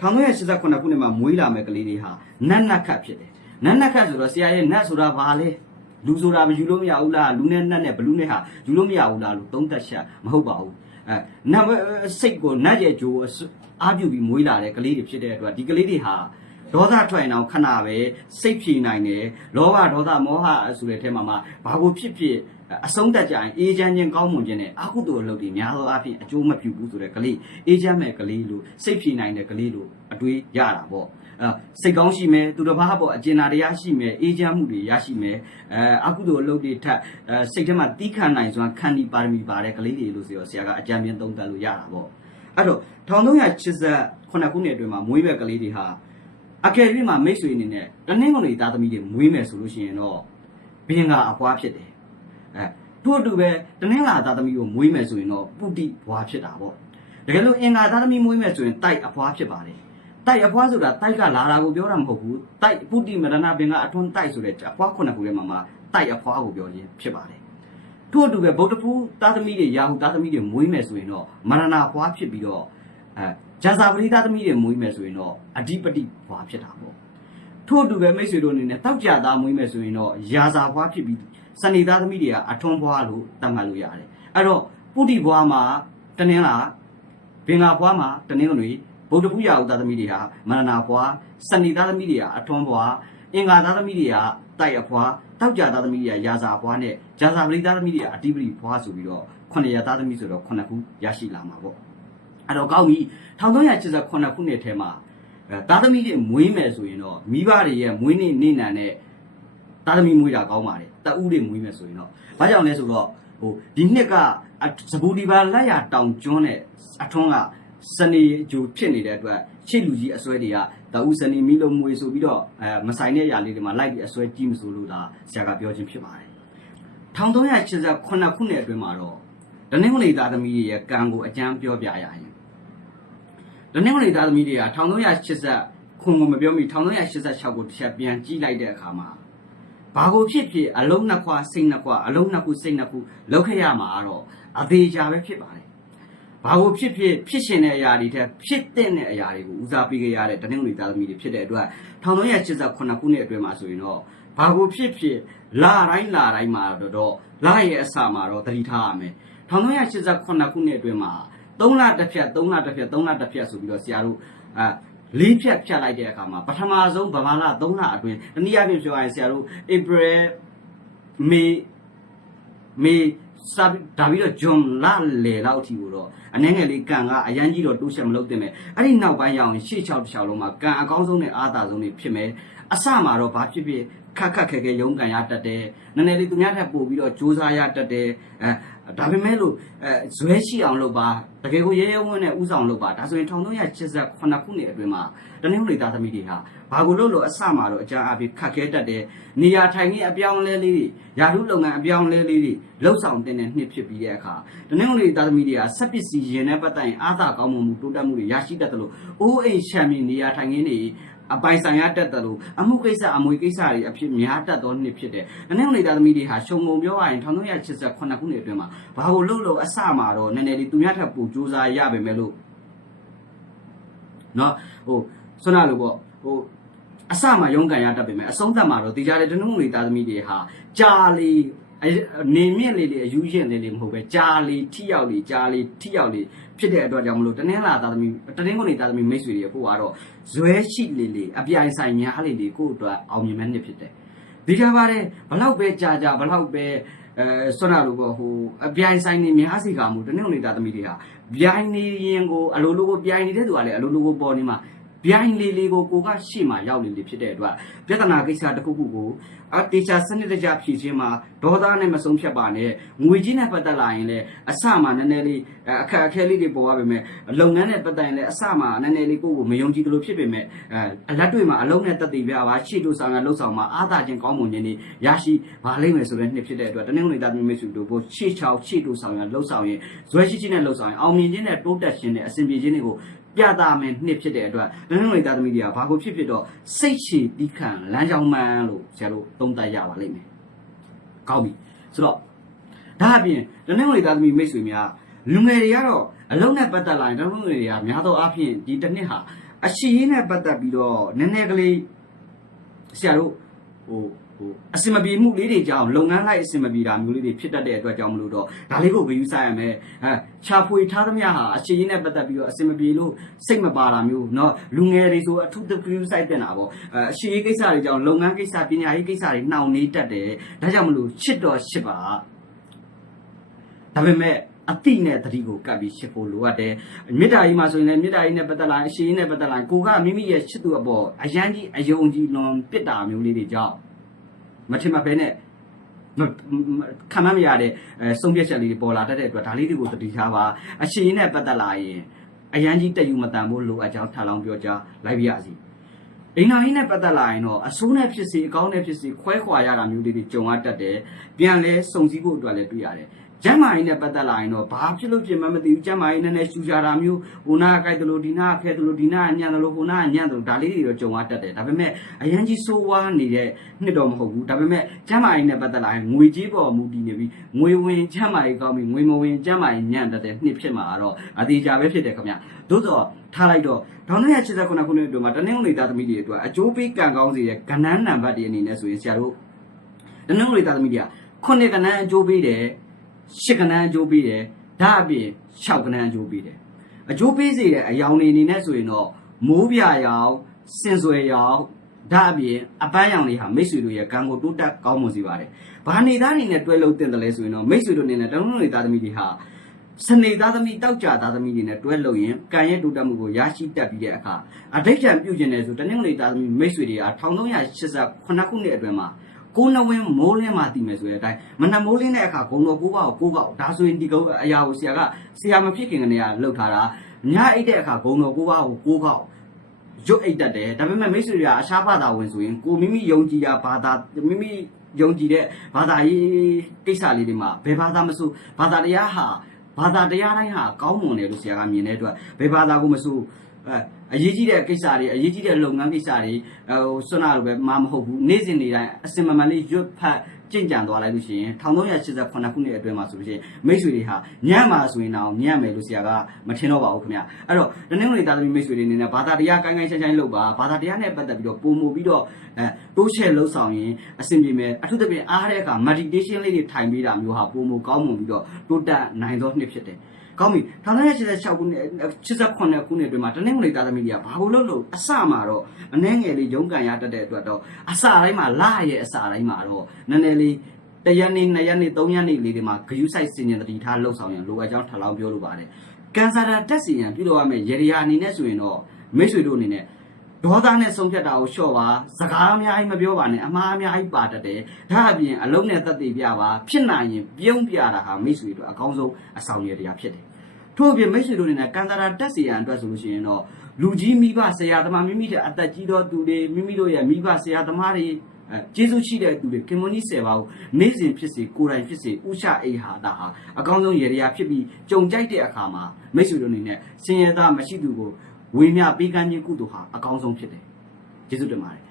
1989ခုနှစ်မှာမွေးလာမဲ့ကလေးတွေဟာနတ်နတ်ခတ်ဖြစ်တယ်နတ်နတ်ခတ်ဆိုတော့ဆရာရဲ့နတ်ဆိုတာဘာလဲလူဆိုတာမယူလို့မရဘူးလားလူနဲ့နတ်နဲ့ဘလူးနဲ့ဟာယူလို့မရဘူးလားလို့သုံးသက်ချက်မဟုတ်ပါဘူးအဲနတ်စိတ်ကိုနတ်ရဲ့ဂျိုးအားပြုပြီးမွေးလာတဲ့ကလေးတွေဖြစ်တဲ့အတွက်ဒီကလေးတွေဟာဒေါသထွက်ရင်တော့ခဏပဲစိတ်ဖြေနိုင်တယ်လောဘဒေါသမောဟဆိုတဲ့ထဲမှာမှာဘာကိုဖြစ်ဖြစ် အဆုံးတက်ကြရင်အေးချမ်းခြင်းကောင်းမွန်ခြင်းနဲ့အကုသိုလ်အလုပ်တွေများသောအားဖြင့်အကျိုးမပြုဘူးဆိုတဲ့ကလေးအေးချမ်းမဲ့ကလေးလို့စိတ်ဖြေနိုင်တဲ့ကလေးလို့အတွေးရတာပေါ့အဲစိတ်ကောင်းရှိမယ်သူတစ်ပါးပေါ့အကျဉ်းနာတရားရှိမယ်အေးချမ်းမှုတွေရရှိမယ်အဲအကုသိုလ်အလုပ်တွေထပ်အဲစိတ်ထဲမှာတီးခံနိုင်စွမ်းခန္တီပါရမီပါတဲ့ကလေးတွေလို့ဆိုတော့ဆရာကအကြံဉာဏ်သုံးသပ်လို့ရတာပေါ့အဲ့တော့1389ခုနှစ်အတွင်းမှာမွေးမဲ့ကလေးတွေဟာအကယ်၍မှမိတ်ဆွေအနေနဲ့တနင်္ဂနွေသားသမီးတွေမွေးမယ်ဆိုလို့ရှိရင်တော့ဘင်္ဂါအပွားဖြစ်တယ် အဲတို့အတူပဲတနင်္လာသားသမီးကိုမွေးမယ်ဆိုရင်တော့ပုတိဘွားဖြစ်တာပေါ့တကယ်လို့အင်္ဂါသားသမီးမွေးမယ်ဆိုရင်တိုက်အပွားဖြစ်ပါတယ်တိုက်အပွားဆိုတာတိုက်ကလာတာကိုပြောတာမဟုတ်ဘူးတိုက်ပုတိမရဏဘင်္ဂအထွန်းတိုက်ဆိုတဲ့အပွားခုနှစ်ခုထဲမှာမှာတိုက်အပွားကိုပြောခြင်းဖြစ်ပါတယ်ထို့အတူပဲဗုဒ္ဓဖူးသားသမီးတွေယာဟုသားသမီးတွေမွေးမယ်ဆိုရင်တော့မရဏဘွားဖြစ်ပြီးတော့အဲဂျာဇာပရိသားသမီးတွေမွေးမယ်ဆိုရင်တော့အဓိပတိဘွားဖြစ်တာပေါ့ထို့အတူပဲမိတ်ဆွေတို့အနေနဲ့တောက်ကြသားမွေးမယ်ဆိုရင်တော့ယာဇာဘွားဖြစ်ပြီး စနေသားသမီးတွေကအထွန်းဘွားလို့သတ်မှတ်လို့ရတယ်အဲ့တော့ပုတိဘွားမှာတနင်္လာဘင်္ဂါဘွားမှာတနင်္ဂနွေဗုဒ္ဓဖူးယာဟုသားသမီးတွေဟာမရဏဘွားစနေသားသမီးတွေကအထွန်းဘွားအင်္ဂါသားသမီးတွေကတိုက်အဘွားတောက်ကြသားသမီးတွေကယာဇာဘွားနဲ့ဂျာဇာပရိသားသမီးတွေကအဓိပတိဘွားဆိုပြီးတော့ခုနှစ်ရသားသမီးဆိုတော့ခုနှစ်ခုရရှိလာမှာပေါ့အဲ့တော့ကောင်းပြီ1389ခုနှစ်ထဲမှာအဲသားသမီးတွေမွေးမယ်ဆိုရင်တော့မိဘတွေရဲ့မွေးနေ့နေ့နံနဲ့ သားသမီးမွေးတာကောင်းပါတယ်တအူးတွေမွေးမယ်ဆိုရင်တော့ဘာကြောင့်လဲဆိုတော့ဟိုဒီနှစ်ကစပူဒီပါလက်ရတောင်ကျွန်းနဲ့အထွန်းကစနေအကျိုးဖြစ်နေတဲ့အတွက်ရှေ့လူကြီးအစွဲတွေကတအူးစနေမီလုံးမွေဆိုပြီးတော့အဲမဆိုင်တဲ့ຢာလေးတွေမှာလိုက်ပြီးအစွဲကြည့်မဆိုလို့ဒါဆရာကပြောခြင်းဖြစ်ပါတယ်1389ခုနှစ်အတွင်းမှာတော့တနင်္ဂနွေသားသမီးတွေရဲ့ကံကိုအကျမ်းပြောပြရရင်တနင်္ဂနွေသားသမီးတွေက1380ခုကိုမပြောမိ1386ကိုတစ်ချက်ပြန်ကြည့်လိုက်တဲ့အခါမှာ ဘာကိုဖြစ်ဖြစ်အလုံးနှစ်ခွာစိတ်နှစ်ခွာအလုံးနှစ်ခုစိတ်နှစ်ခုလောက်ခဲ့ရမှာတော့အသေးချာပဲဖြစ်ပါတယ်ဘာကိုဖြစ်ဖြစ်ဖြစ်ရှင်တဲ့အရာတွေထက်ဖြစ်တဲ့အရာတွေကိုဦးစားပေးကြရတဲ့တနင်္ဂနွေသားသမီးတွေဖြစ်တဲ့အတွက်1389ခုနှစ်အတွင်းမှာဆိုရင်တော့ဘာကိုဖြစ်ဖြစ်လာတိုင်းလာတိုင်းမှာတော့လာရဲ့အစာမှာတော့သတိထားရမယ်1389ခုနှစ်အတွင်းမှာ3လတစ်ဖြတ်3လတစ်ဖြတ်3လတစ်ဖြတ်ဆိုပြီးတော့ဆရာတို့အာ လေးဖြတ်ဖြတ်လိုက်တဲ့အခါမှာပထမဆုံးဗမာလ3လအတွင်းတနည်းအားဖြင့်ပြောရရင်ဆရာတို့ April May May စဒါပြီးတော့ဂျွန်လလေလောက်အထိကိုတော့အနေငယ်လေးကန်ကအရန်ကြီးတော့တိုးချက်မလုပ်သင့်ပဲအဲ့ဒီနောက်ပိုင်းရောက်ရင်ရှေ့6တစ်ချောင်းလုံးမှာကန်အကောင်းဆုံးနဲ့အားသာဆုံးတွေဖြစ်မယ်အစမှာတော့ဘာဖြစ်ဖြစ်ခက်ခက်ခဲခဲရုန်းကန်ရတတ်တယ်နည်းနည်းလေးသူများထပ်ပို့ပြီးတော့စူးစမ်းရတတ်တယ်အဲ ဒါပေမဲ့လို့အဲဇွဲရှိအောင်လုပ်ပါတကယ်ကိုရဲရဲဝံ့နဲ့ဥဆောင်လုပ်ပါဒါဆိုရင်1389ခုနှစ်အတွင်းမှာတနင်္ဂနွေသားသမီးတွေဟာဘာကိုလို့လို့အစမှာတော့အကြအပြခက်ခဲတတ်တယ်နေရာထိုင်ကြီးအပြောင်းလဲလေးတွေယာထုလုပ်ငန်းအပြောင်းလဲလေးတွေလှုပ်ဆောင်တဲ့နှစ်ဖြစ်ပြီးတဲ့အခါတနင်္ဂနွေသားသမီးတွေကစက်ပစ္စည်းရင်နဲ့ပတ်သက်ရင်အားသာကောင်းမှုတိုးတက်မှုတွေရရှိတတ်တယ်လို့အိုးအိမ်ချမ်းမြေနေရာထိုင်ကြီးတွေ အပိုင်ဆိုင်ရတတ်တယ်လို့အမှုကိစ္စအမွေကိစ္စတွေအဖြစ်များတတ်သောနှစ်ဖြစ်တယ်။နည်းနည်းသားသမီးတွေဟာရှုံမုံပြောရရင်1389ခုနှစ်အတွင်းမှာဘာကိုလှုပ်လို့အစမှာတော့နည်းနည်းလေးသူများထပ်ပူစူးစမ်းရပါမယ်လို့နော်ဟိုဆွမ်းနာလို့ပေါ့ဟိုအစမှာရုန်းကန်ရတတ်ပေမဲ့အဆုံးသတ်မှာတော့ဒီကြားတဲ့တနုံတွေသားသမီးတွေဟာကြာလီ နေမြင့်လေးလေးအယူရင်လေးလေးမဟုတ်ပဲကြာလီထိရောက်လီကြာလီထိရောက်လီဖြစ်တဲ့အတွက်ကြောင့်မလို့တနင်္လာသားသမီးတနင်္ဂနွေသားသမီးမိတ်ဆွေတွေပို့ကတော့ဇွဲရှိလေးလေးအပြိုင်ဆိုင်များလေးလေးကိုယ့်အတွက်အောင်မြင်မဲ့နှစ်ဖြစ်တယ်ဒီကြပါတယ်ဘလောက်ပဲကြာကြာဘလောက်ပဲအဲဆွမ်းနာလို့ပေါ့ဟိုအပြိုင်ဆိုင်နေများစီကမှုတနင်္ဂနွေသားသမီးတွေဟာပြိုင်နေရင်ကိုအလိုလိုကိုပြိုင်နေတဲ့သူကလည်းအလိုလိုကိုပေါ်နေမှာ ပြိုင်လေးလေးကိုကိုကရှေ့မှာရောက်နေလေဖြစ်တဲ့အတွက်ပြဿနာကိစ္စတစ်ခုခုကိုအတေချာစနစ်တကျဖြေရှင်းမှာဒေါသနဲ့မဆုံးဖြတ်ပါနဲ့ငွေကြီးနဲ့ပတ်သက်လာရင်လည်းအစမှနည်းနည်းလေးအခက်အခဲလေးတွေပေါ်ရပါမယ်လုပ်ငန်းနဲ့ပတ်သက်ရင်လည်းအစမှနည်းနည်းလေးကိုယ့်ကိုမယုံကြည်သလိုဖြစ်ပေမဲ့အဲအလက်တွေမှာအလုံးနဲ့တက်တည်ပြပါရှေ့တို့ဆောင်ရလှုပ်ဆောင်မှာအားသာခြင်းကောင်းမွန်ခြင်းတွေရရှိပါလိမ့်မယ်ဆိုတဲ့နှစ်ဖြစ်တဲ့အတွက်တနင်္ဂနွေသားသမီးမိတ်ဆွေတို့ကိုရှေ့ချောက်ရှေ့တို့ဆောင်ရလှုပ်ဆောင်ရင်ဇွဲရှိချင်းနဲ့လှုပ်ဆောင်ရင်အောင်မြင်ခြင်းနဲ့တိုးတက်ခြင်းနဲ့အစဉ်ပြေခြင်းတွေကို ပြတာမယ်နှစ်ဖြစ်တဲ့အတွက်နန်းနွေသားသမီးတွေကဘာကိုဖြစ်ဖြစ်တော့စိတ်ရှည်တီးခံလမ်းကြောင်းမှန်လို့ဆရာတို့သုံးသပ်ရပါလိမ့်မယ်။ကောင်းပြီ။ဆိုတော့ဒါအပြင်နန်းနွေသားသမီးမိတ်ဆွေများလူငယ်တွေကတော့အလုံးနဲ့ပတ်သက်လာရင်နန်းနွေတွေကများသောအားဖြင့်ဒီတစ်နှစ်ဟာအရှိရေးနဲ့ပတ်သက်ပြီးတော့နည်းနည်းကလေးဆရာတို့ဟို ဟိုအစင်မပြေမှုလေးတွေကြောင့်လုပ်ငန်းလိုက်အစင်မပြေတာမျိုးလေးတွေဖြစ်တတ်တဲ့အတွက်ကြောင့်မလို့တော့ဒါလေးကိုဂရုစိုက်ရမယ်အဲချာဖွေထားသမျှဟာအရှိရေးနဲ့ပတ်သက်ပြီးတော့အစင်မပြေလို့စိတ်မပါတာမျိုးเนาะလူငယ်တွေဆိုအထူးသဖြင့်ဂရုစိုက်တင်တာပေါ့အဲအရှိရေးကိစ္စတွေကြောင့်လုပ်ငန်းကိစ္စပညာရေးကိစ္စတွေနှောင့်နှေးတတ်တယ်ဒါကြောင့်မလို့ချစ်တော့ချစ်ပါ ဒါပေမဲ့အတိနဲ့တတိကိုကပ်ပြီးရှစ်ဖို့လိုအပ်တယ်မေတ္တာကြီးမှာဆိုရင်လည်းမေတ္တာကြီးနဲ့ပတ်သက်လာရင်အရှိကြီးနဲ့ပတ်သက်လာရင်ကိုကမိမိရဲ့ချစ်သူအပေါ်အယမ်းကြီးအယုံကြည်လွန်ပစ်တာမျိုးလေးတွေကြောင့် မထင်မှတ်ဘဲနဲ့မမခံမမရတဲ့အဲဆုံးဖြတ်ချက်လေးတွေပေါ်လာတတ်တဲ့အတွက်ဒါလေးတွေကိုသတိထားပါအရှိကြီးနဲ့ပတ်သက်လာရင်အယမ်းကြီးတက်ယူမတန်ဖို့လိုအပ်ကြောင်းထားလောင်းပြောကြားလိုက်ပါရစီအိမ်နာကြီးနဲ့ပတ်သက်လာရင်တော့အဆိုးနဲ့ဖြစ်စီအကောင်းနဲ့ဖြစ်စီခွဲခွာရတာမျိုးလေးတွေကြုံရတတ်တယ်ပြန်လဲစုံစည်းဖို့အတွက်လည်းတွေ့ရတယ် ကျမ်းမာရေးနဲ့ပတ်သက်လာရင်တော့ဘာဖြစ်လို့ဖြစ်မှမသိဘူးကျမ်းမာရေးနဲ့နဲ့ရှူကြတာမျိုးဟိုနာကကြိုက်တယ်လို့ဒီနာကခဲတယ်လို့ဒီနာကညံတယ်လို့ဟိုနာကညံတယ်လို့ဒါလေးတွေတော့ကြုံရတတ်တယ်ဒါပေမဲ့အရန်ကြီးဆိုးဝါးနေတဲ့နှစ်တော့မဟုတ်ဘူးဒါပေမဲ့ကျမ်းမာရေးနဲ့ပတ်သက်လာရင်ငွေကြေးပေါ်မူတည်နေပြီးငွေဝင်ကျမ်းမာရေးကောင်းပြီးငွေမဝင်ကျမ်းမာရေးညံ့တတ်တဲ့နှစ်ဖြစ်မှာတော့အသေးချာပဲဖြစ်တယ်ခင်ဗျသို့တော့ထားလိုက်တော့1989ခုနှစ်အတွင်းမှာတနင်္ဂနွေသားသမီးတွေအတွက်အကျိုးပေးကံကောင်းစေတဲ့ကဏ္ဍနံပါတ်တွေအနေနဲ့ဆိုရင်ဆရာတို့တနင်္ဂနွေသားသမီးတွေကခုနှစ်ကဏ္ဍအကျိုးပေးတယ် ရှစ်ကဏ္ဍအကျိုးပေးတယ်ဒါအပြင်၆ကဏ္ဍအကျိုးပေးတယ်အကျိုးပေးစေတဲ့အယောင်တွေအနေနဲ့ဆိုရင်တော့မိုးပြရောင်စင်စွယ်ရောင်ဒါအပြင်အပန်းရောင်တွေဟာမိတ်ဆွေတို့ရဲ့ကံကိုတိုးတက်ကောင်းမွန်စေပါတယ်။ဘာနေသားအနေနဲ့တွဲလို့တင်တယ်လဲဆိုရင်တော့မိတ်ဆွေတို့အနေနဲ့တနင်္ဂနွေသားသမီးတွေဟာစနေသားသမီးတောက်ကြသားသမီးတွေနဲ့တွဲလို့ရင်ကံရဲ့တိုးတက်မှုကိုရရှိတတ်ပြီးတဲ့အခါအဋိဋ္ဌံပြုကျင်တယ်ဆိုတနင်္ဂနွေသားသမီးမိတ်ဆွေတွေက1389ခုနှစ်အတွင်းမှာ ကိုနဝင်းမိုးလင်းမှတည်မယ်ဆိုတဲ့အတိုင်းမနက်မိုးလင်းတဲ့အခါဂုံတော်ကိုးပါကိုကိုးကောက်ဒါဆိုရင်ဒီကုန်းအရာကိုဆရာကဆရာမဖြစ်ခင်ကနေကလှုပ်ထားတာညအိတ်တဲ့အခါဂုံတော်ကိုးပါကိုကိုးကောက်ရုပ်အိတ်တတ်တယ်ဒါပေမဲ့မိတ်ဆွေတွေကအရှားဘာသာဝင်ဆိုရင်ကိုမိမိယုံကြည်တာဘာသာမိမိယုံကြည်တဲ့ဘာသာရေးကိစ္စလေးတွေမှာဘယ်ဘာသာမဆိုဘာသာတရားဟာ ဘာသာတရားတိုင်းဟာကောင်းမွန်တယ်လို့ဆရာကမြင်တဲ့အတွက်ဘယ်ဘာသာကိုမဆိုအဲအရေးကြီးတဲ့ကိစ္စတွေအရေးကြီးတဲ့လုပ်ငန်းကိစ္စတွေဟိုစွမ်းနာလိုပဲမမဟုတ်ဘူးနေ့စဉ်နေ့တိုင်းအစင်မမှန်လေးရွတ်ဖတ် ကြင်ကြံသွားလိုက်လို့ရှိရင်1388ခုနှစ်အတွင်းမှာဆိုလို့ရှိရင်မိတ်ဆွေတွေဟာညံ့မှာဆိုရင်တော့ညံ့မယ်လို့ဆရာကမထင်တော့ပါဘူးခင်ဗျအဲ့တော့တနင်္ဂနွေသားသမီးမိတ်ဆွေတွေအနေနဲ့ဘာသာတရားကိုင်းကိုင်းချိုင်းချိုင်းလုပ်ပါဘာသာတရားနဲ့ပတ်သက်ပြီးတော့ပုံမူပြီးတော့အဲတိုးချဲ့လှုပ်ဆောင်ရင်အဆင်ပြေမယ်အထူးသဖြင့်အားတဲ့အခါ meditation လေးတွေထိုင်ပေးတာမျိုးဟာပုံမူကောင်းမွန်ပြီးတော့တိုးတက်နိုင်သောနှစ်ဖြစ်တယ် ကောင်းပြီ1986ခုနှစ်89ခုနှစ်အတွင်းမှာတနင်္ဂနွေသားသမီးတွေကဘာလို့လို့လို့အစမှာတော့အနှဲငယ်လေးရုန်းကန်ရတတ်တဲ့အတွက်တော့အစတိုင်းမှာလာရဲ့အစတိုင်းမှာတော့နည်းနည်းလေးတရက်နေ့နှစ်ရက်နေ့သုံးရက်နေ့လေးတွေမှာဂယုစိုက်စင်ရင်တတိထားလှုပ်ဆောင်ရင်လိုအပ်ကြောင်းထပ်လောင်းပြောလိုပါတယ်ကန်ဆာတာတက်စီရန်ပြုလုပ်ရမယ့်ရေရာအနေနဲ့ဆိုရင်တော့မိတ်ဆွေတို့အနေနဲ့ ဒေါသနဲ့ဆုံးဖြတ်တာကိုလျှော့ပါစကားအများကြီးမပြောပါနဲ့အမှားအများကြီးပါတတ်တယ်ဒါအပြင်အလုံးနဲ့သက်သေပြပါဖြစ်နိုင်ရင်ပြုံးပြတာဟာမိတ်ဆွေတို့အကောင်းဆုံးအဆောင်ရည်တရားဖြစ်တယ်ထို့အပြင်မိတ်ဆွေတို့အနေနဲ့ကန်တာရာတက်စီရန်အတွက်ဆိုလို့ရှိရင်တော့လူကြီးမိဘဆရာသမားမိမိတဲ့အသက်ကြီးသောသူတွေမိမိတို့ရဲ့မိဘဆရာသမားတွေအဲကျေးဇူးရှိတဲ့သူတွေကင်မွန်ကြီးဆယ်ပါးကိုနေ့စဉ်ဖြစ်စေကိုယ်တိုင်ဖြစ်စေဥရှအိဟာတာဟာအကောင်းဆုံးရေရာဖြစ်ပြီးကြုံကြိုက်တဲ့အခါမှာမိတ်ဆွေတို့အနေနဲ့စင်ရသားမရှိသူကို ဝေမျှပေးကမ်းခြင်းကုသိုလ်ဟာအကောင်းဆုံးဖြစ်တယ်ကျေးဇူးတင်ပါတယ်